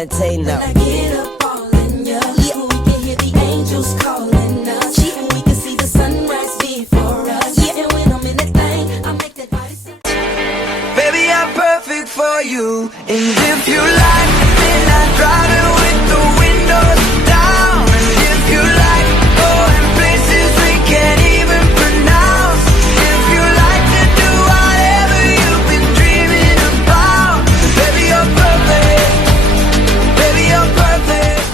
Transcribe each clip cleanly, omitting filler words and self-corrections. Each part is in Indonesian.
meditate now. When I get up all in ya, yeah. We can hear the angels calling us, yeah. We can see the sunrise before us, yeah. And when I'm in that thing, I make that body sing. Baby, I'm perfect for you. And if you like, then I drive it with the windows down. And if you like, going places we can't even pronounce. If you like to do whatever you've been dreaming about. Baby, you're perfect. Baby, you're perfect.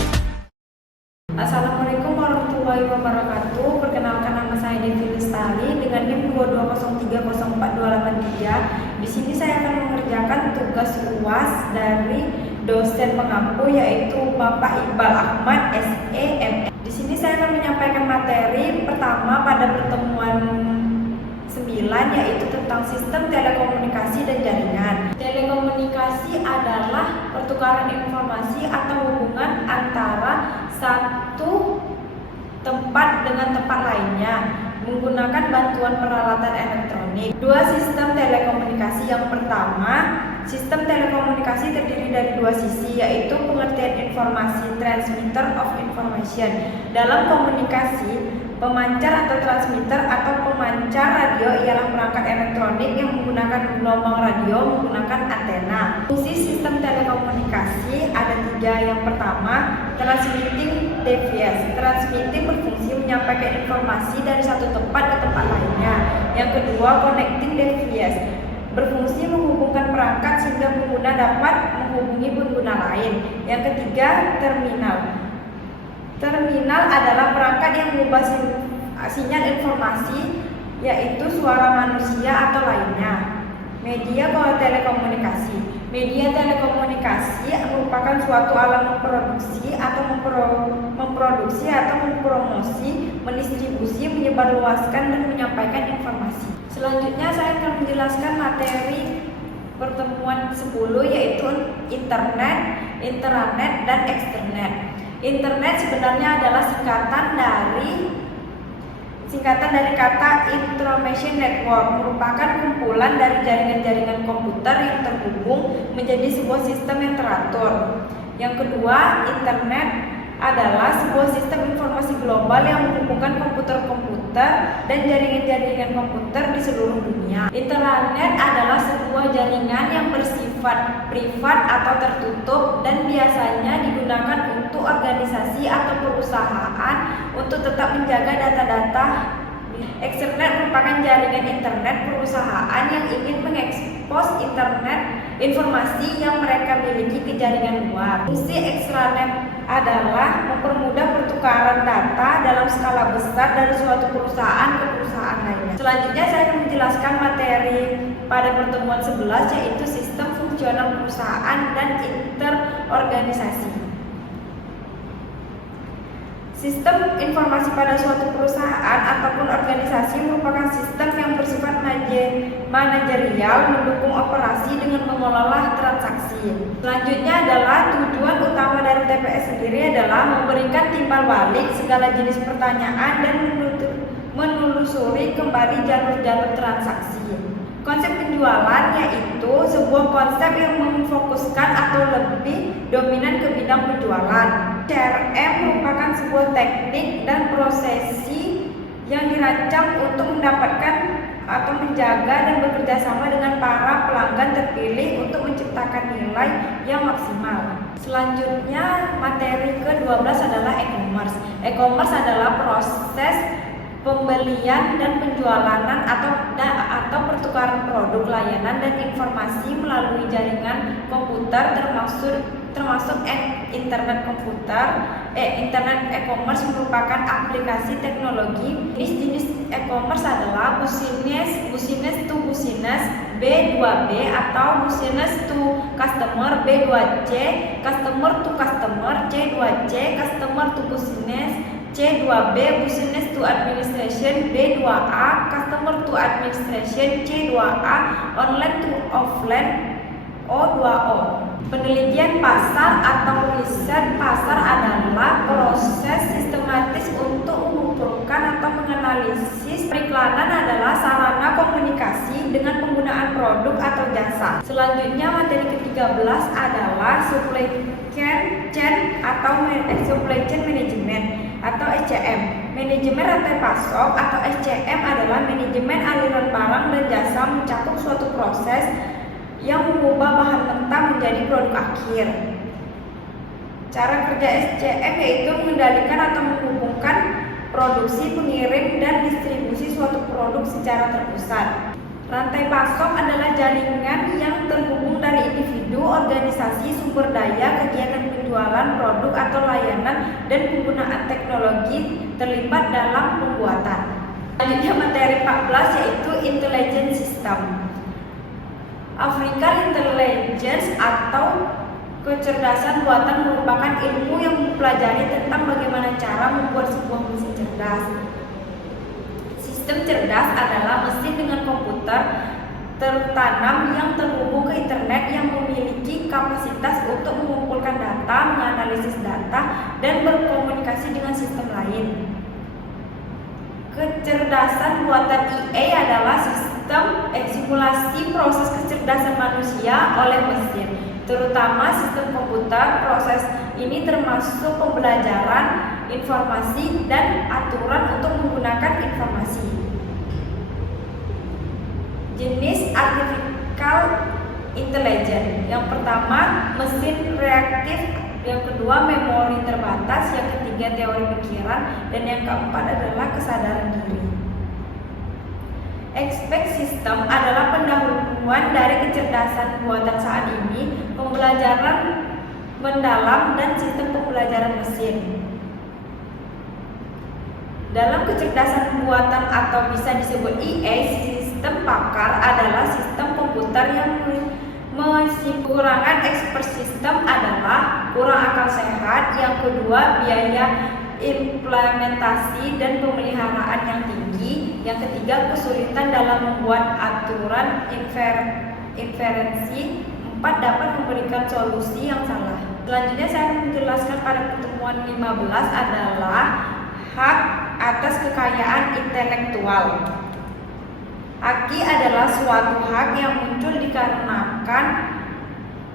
Assalamualaikum warahmatullahi wabarakatuh. Perkenalkan, nama saya Devi Lestari dengan NIM 2203042883. Di sini saya akan mengerjakan tugas UAS dari dosen pengampu yaitu Bapak Iqbal Ahmad SEM. Di sini saya akan menyampaikan materi pertama pada pertemuan 9 yaitu tentang sistem telekomunikasi dan jaringan. Telekomunikasi adalah pertukaran informasi atau hubungan antara satu tempat dengan tempat lainnya menggunakan bantuan peralatan elektronik. Dua sistem telekomunikasi. Yang pertama, sistem telekomunikasi terdiri dari dua sisi, yaitu pengertian informasi, transmitter of information. Dalam komunikasi, pemancar atau transmitter atau pemancar radio ialah perangkat elektronik yang menggunakan gelombang radio menggunakan antena. Fungsi sistem telekomunikasi ada 3. Yang pertama, transmitting device. Transmitting berfungsi menyampaikan informasi dari satu tempat ke tempat lainnya. Yang kedua, connecting device berfungsi menghubungkan perangkat sehingga pengguna dapat menghubungi pengguna lain. Yang ketiga, terminal. Terminal adalah perangkat yang mengubah sinyal informasi, yaitu suara manusia atau lainnya. Media telekomunikasi. Media telekomunikasi merupakan suatu alat memproduksi atau mempromosi, mendistribusi, menyebarluaskan dan menyampaikan informasi. Selanjutnya saya akan menjelaskan materi pertemuan 10 yaitu internet, intranet, dan eksternet. Internet sebenarnya adalah singkatan dari kata information network, merupakan kumpulan dari jaringan-jaringan komputer yang terhubung menjadi sebuah sistem yang teratur. Yang kedua, internet adalah sebuah sistem informasi global yang menghubungkan komputer-komputer dan jaringan-jaringan komputer di seluruh dunia. Intranet adalah sebuah jaringan yang bersifat privat atau tertutup dan biasanya digunakan untuk organisasi atau perusahaan untuk tetap menjaga data-data. Eksternet merupakan jaringan internet perusahaan yang ingin mengekspos informasi yang mereka miliki ke jaringan luar. Fungsi ekstranet adalah mempermudah pertukaran data dalam skala besar dari suatu perusahaan ke perusahaan lainnya. Selanjutnya saya akan menjelaskan materi pada pertemuan 11 yaitu sistem fungsional perusahaan dan interorganisasi. Sistem informasi pada suatu perusahaan ataupun organisasi merupakan sistem yang bersifat manajerial, mendukung operasi dengan mengelola transaksi. Selanjutnya adalah tujuan utama dari TPS sendiri adalah memberikan timbal balik segala jenis pertanyaan dan menelusuri kembali jalur-jalur transaksi. Konsep penjualan yaitu sebuah konsep yang memfokuskan atau lebih dominan ke bidang penjualan. CRM merupakan sebuah teknik dan prosesi yang dirancang untuk mendapatkan atau menjaga dan bekerja sama dengan para pelanggan terpilih untuk menciptakan nilai yang maksimal. Selanjutnya materi ke-12 adalah e-commerce. E-commerce adalah proses pembelian dan penjualan atau pertukaran produk, layanan, dan informasi melalui jaringan komputer termasuk internet komputer. Internet e-commerce merupakan aplikasi teknologi. Jenis-jenis e-commerce adalah business to business, B2B atau business to customer, B2C, customer to customer, C2C, customer to business, C2B, business to administration, B2A, customer to administration, C2A, online to offline, O2O. Penelitian pasar atau riset pasar adalah proses sistematis untuk mengumpulkan atau menganalisis. Periklanan adalah sarana komunikasi dengan penggunaan produk atau jasa. Selanjutnya materi ke-13 adalah supply chain atau supply chain management atau SCM. Manajemen rantai pasok atau SCM adalah manajemen aliran barang dan jasa mencakup suatu proses yang mengubah bahan mentah menjadi produk akhir. Cara kerja SCM yaitu mengendalikan atau menghubungkan produksi, pengirim, dan distribusi suatu produk secara terpusat. Rantai pasok adalah jaringan yang terhubung dari individu, organisasi, sumber daya, kegiatan penjualan produk atau layanan, dan penggunaan teknologi terlibat dalam pembuatan. Selanjutnya materi 14 yaitu Intelligence System. African Intelligence atau kecerdasan buatan merupakan ilmu yang mempelajari tentang bagaimana cara membuat sebuah mesin cerdas. Sistem cerdas adalah mesin dengan komputer tertanam yang terhubung ke internet yang memiliki kapasitas untuk mengumpulkan data, menganalisis data, dan berkomunikasi dengan sistem lain. Kecerdasan buatan IA adalah simulasi proses kecerdasan manusia oleh mesin, terutama sistem komputer. Proses ini termasuk pembelajaran informasi dan aturan untuk menggunakan informasi. Jenis artificial intelligence. Yang pertama, mesin reaktif. Yang kedua, memori terbatas. Yang ketiga, teori pikiran. Dan yang keempat adalah kesadaran diri. Expert system adalah pendahuluan dari kecerdasan buatan saat ini, pembelajaran mendalam, dan sistem pembelajaran mesin. Dalam kecerdasan buatan atau bisa disebut IA, sistem pakar adalah sistem komputer yang kekurangan expert system adalah kurang akal sehat. Yang kedua, biaya implementasi dan pemeliharaan yang tinggi. Yang ketiga, kesulitan dalam membuat aturan inferensi. 4, dapat memberikan solusi yang salah. Selanjutnya saya akan menjelaskan pada pertemuan 15 adalah hak atas kekayaan intelektual. Haki adalah suatu hak yang muncul dikarenakan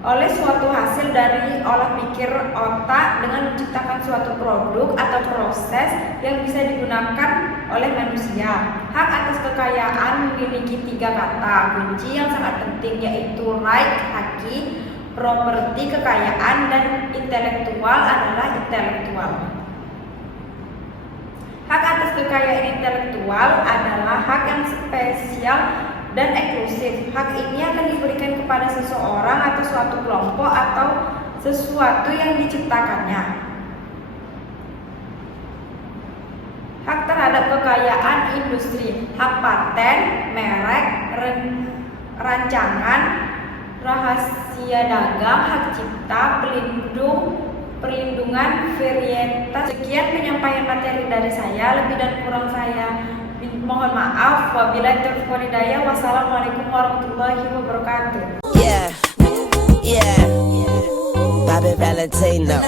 oleh suatu hasil dari olah pikir otak dengan menciptakan suatu produk atau proses yang bisa digunakan oleh manusia. Hak atas kekayaan memiliki 3 kata kunci yang sangat penting, yaitu right, haki, properti, kekayaan, dan intelektual adalah intelektual. Hak atas kekayaan intelektual adalah hak yang spesial dan eksklusif. Hak ini akan diberikan kepada seseorang atau suatu kelompok atau sesuatu yang diciptakannya. Hak terhadap kekayaan industri, hak paten, merek, rancangan, rahasia dagang, hak cipta, perlindungan varietas. Sekian penyampaian materi dari saya, lebih dan kurang saya mohon maaf. Wabillahi taufiq wal hidayah. Wassalamualaikum warahmatullahi wabarakatuh. Yeah, Bobby Valentino.